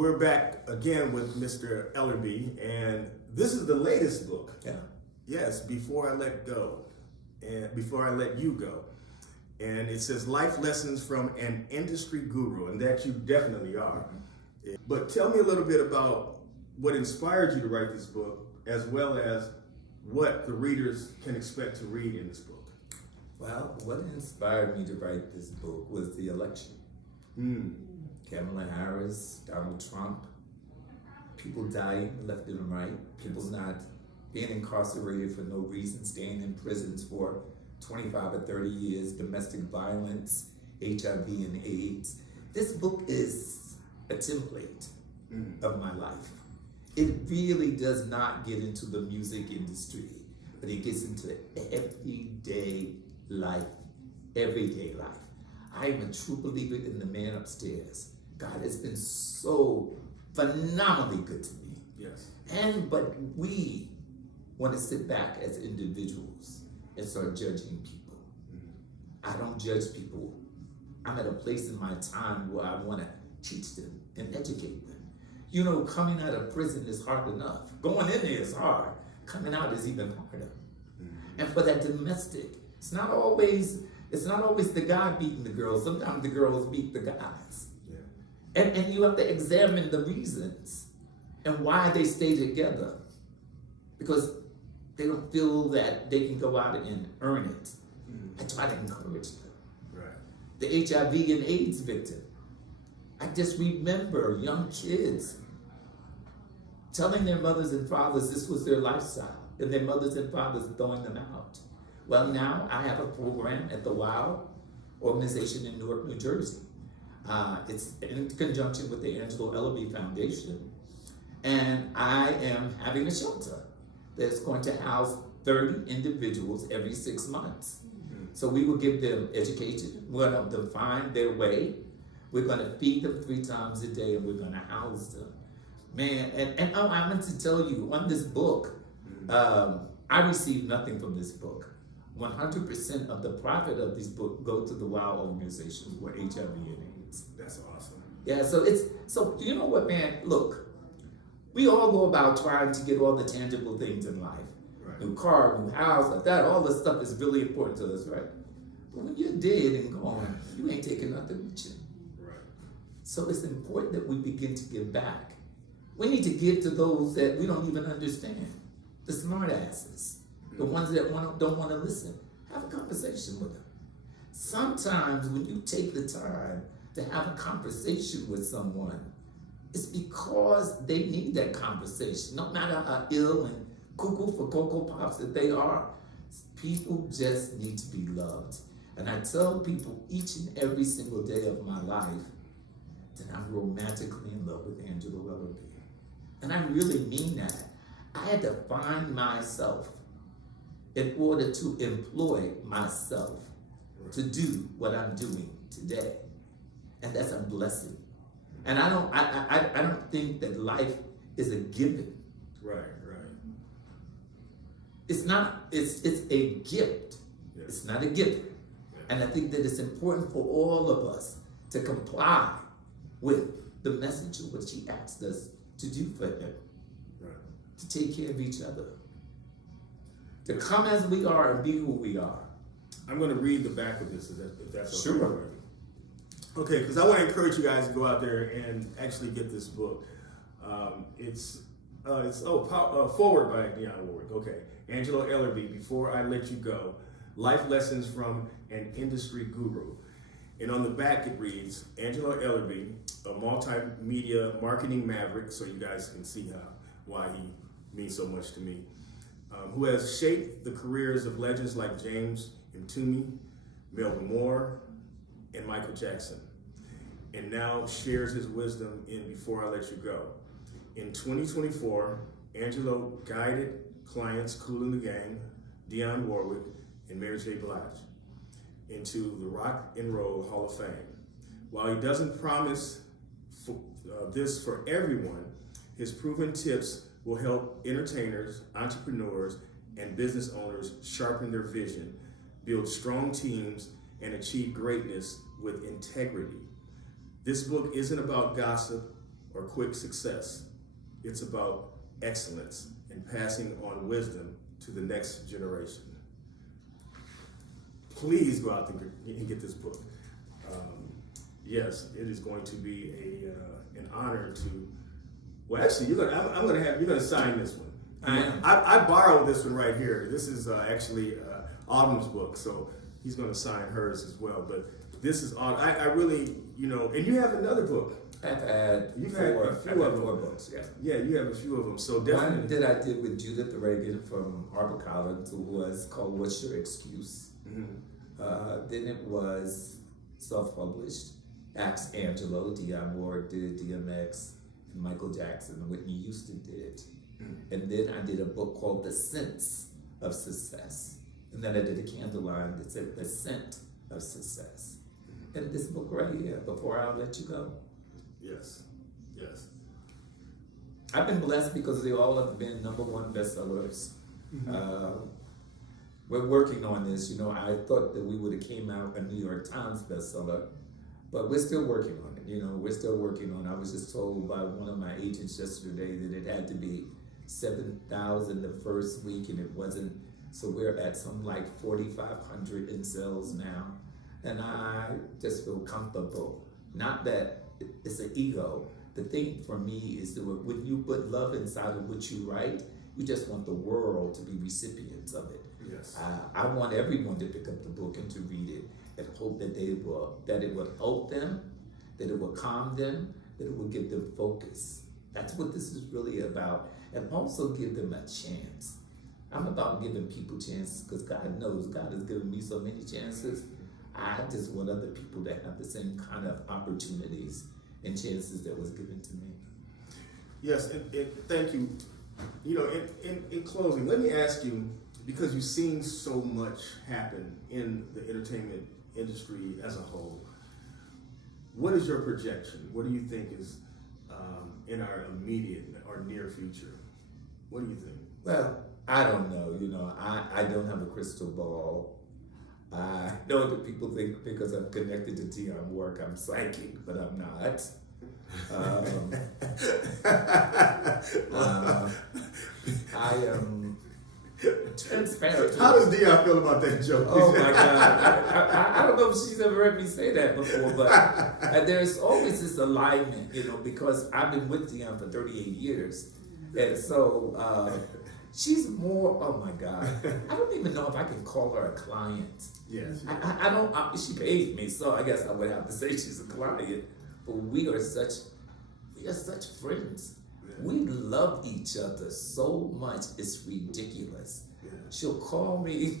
We're back again with Mr. Ellerbee, and this is the latest book. Yeah. Yes, Before I Let Go, and Before I Let You Go. And it says life lessons from an industry guru, and that you definitely are. But tell me a little bit about what inspired you to write this book, as well as what the readers can expect to read in this book. Well, what inspired me to write this book was the election. Kamala Harris, Donald Trump, people dying left and right, people not being incarcerated for no reason, staying in prisons for 25 or 30 years, domestic violence, HIV and AIDS. This book is a template of my life. It really does not get into the music industry, but it gets into everyday life, everyday life. I am a true believer in the man upstairs. God has been so phenomenally good to me. Yes. But we want to sit back as individuals and start judging people. I don't judge people. I'm at a place in my time where I want to teach them and educate them. You know, coming out of prison is hard enough. Going in there is hard. Coming out is even harder. And for that domestic, it's not always the guy beating the girls. Sometimes the girls beat the guys. And you have to examine the reasons and why they stay together. Because they don't feel that they can go out and earn it. I try to encourage them. Right. The HIV and AIDS victim. I just remember young kids telling their mothers and fathers this was their lifestyle, and their mothers and fathers throwing them out. Well, now I have a program at the WOW organization in Newark, New Jersey. It's in conjunction with the Angelo Ellerbee Foundation. And I am having a shelter that's going to house 30 individuals every 6 months. So we will give them education. We're going to help them find their way. We're going to feed them 3 times a day, and we're going to house them. Man, and I meant to tell you, on this book, I received nothing from this book. 100% of the profit of this book go to the WOW organization for HIV and AIDS. That's awesome. Yeah, so you know what, man? Look, we all go about trying to get all the tangible things in life. Right. New car, new house, like that, all this stuff is really important to us, right? But when you're dead and gone, you ain't taking nothing with you. Right. So it's important that we begin to give back. We need to give to those that we don't even understand, the smart asses, the ones that don't want to listen. Have a conversation with them. Sometimes when you take the time to have a conversation with someone, it's because they need that conversation. No matter how ill and cuckoo for Cocoa Pops that they are, people just need to be loved. And I tell people each and every single day of my life that I'm romantically in love with Angelo Ellerbee. And I really mean that. I had to find myself in order to employ myself to do what I'm doing today. And that's a blessing. And I don't think that life is a given. Right. It's not, it's a gift. Yes. It's not a gift. Yeah. And I think that it's important for all of us to comply with the message of what he asked us to do for him. Right. To take care of each other. To come as we are and be who we are. I'm going to read the back of this, if that's okay. Sure. Okay, because I want to encourage you guys to go out there and actually get this book. It's forward by Dionne Warwick. Okay, Angelo Ellerbee, Before I Let You Go, Life Lessons from an Industry Guru. And on the back it reads, Angelo Ellerbee, a multimedia marketing maverick, so you guys can see why he means so much to me, who has shaped the careers of legends like James Toomey, Melvin Moore, and Michael Jackson, and now shares his wisdom in Before I Let You Go. In 2024, Angelo guided clients Kool and the Gang, Dionne Warwick, and Mary J. Blige into the Rock and Roll Hall of Fame. While he doesn't promise this for everyone, his proven tips will help entertainers, entrepreneurs, and business owners sharpen their vision, build strong teams, and achieve greatness with integrity. This book isn't about gossip, or quick success. It's about excellence and passing on wisdom to the next generation. Please go out there and get this book. Yes, it is going to be an honor to. Well, actually, you're gonna sign this one. I borrowed this one right here. This is actually Autumn's book, so he's gonna sign hers as well. But this is on. I really, and you have another book. I've had You've four, had a few of them. 4 books, yeah. Yeah, you have a few of them. So definitely. One that I did with Judith Reagan from HarperCollins was called "What's Your Excuse?" Mm-hmm. Then it was self-published. Ask Angelo, Dionne Warwick did, DMX, and Michael Jackson, and Whitney Houston did. Mm-hmm. And then I did a book called The Sense of Success. And then I did a candle line that said The Scent of Success. Mm-hmm. And this book right here, Before I'll Let You Go. Yes, yes. I've been blessed because they all have been #1 bestsellers. Mm-hmm. We're working on this. I thought that we would have came out a New York Times bestseller, but we're still working on it. We're still working on it. I was just told by one of my agents yesterday that it had to be 7,000 the first week, and it wasn't. So we're at some like 4,500 in sales now, and I just feel comfortable. Not that it's an ego. The thing for me is that when you put love inside of what you write, you just want the world to be recipients of it. Yes. I want everyone to pick up the book and to read it and hope that it will help them, that it will calm them, that it will give them focus. That's what this is really about. And also give them a chance. I'm about giving people chances because God knows God has given me so many chances. I just want other people to have the same kind of opportunities and chances that was given to me. Yes, and thank you. In closing, let me ask you, because you've seen so much happen in the entertainment industry as a whole, what is your projection? What do you think is in our immediate or near future? What do you think? Well, I don't know. I don't have a crystal ball. I know that people think because I'm connected to Dionne Warwick, I'm psychic, but I'm not. I am transparent. How does Dionne feel about that joke? Oh my God. I don't know if she's ever heard me say that before, but there's always this alignment, because I've been with Dionne for 38 years. And so she's more, oh my God. I don't even know if I can call her a client. Yes. I don't, she pays me, so I guess I would have to say she's a client. But we are such friends. Yeah. We love each other so much, it's ridiculous. Yeah. She'll call me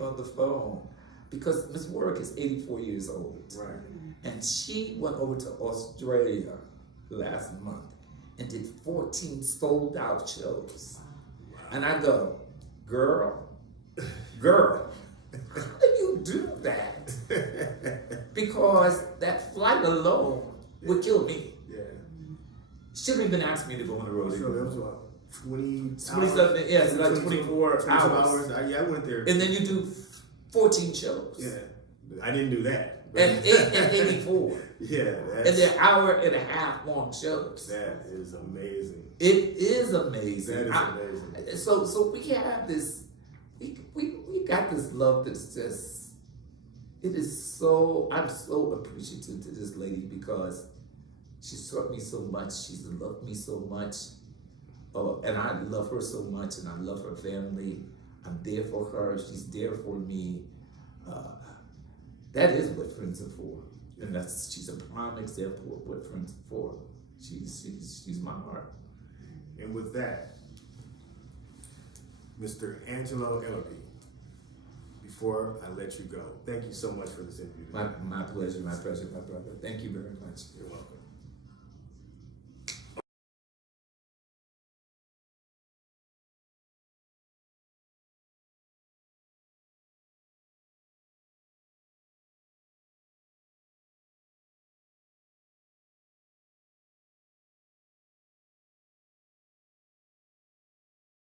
on the phone because Miss Warwick is 84 years old. Right. And she went over to Australia last month and did 14 sold out shows. Wow. And I go, girl, how do you do that? Because that flight alone would kill me. Yeah. She didn't even ask me to go on the road. So that was what, 20 27, yeah, it's like 24 hours. I went there. And then you do 14 shows. Yeah. I didn't do that. And 84. Yeah. And they're hour and a half long shows. That is amazing. It is amazing. That is amazing. So we have this, we got this love that's just, I'm so appreciative to this lady because she's taught me so much. She's loved me so much. And I love her so much, and I love her family. I'm there for her. She's there for me. That is what friends are for. And she's a prime example of what friends are for. She's my heart. And with that, Mr. Angelo Ellerbee, before I let you go, thank you so much for this interview. My pleasure, my brother. Thank you very much. You're welcome.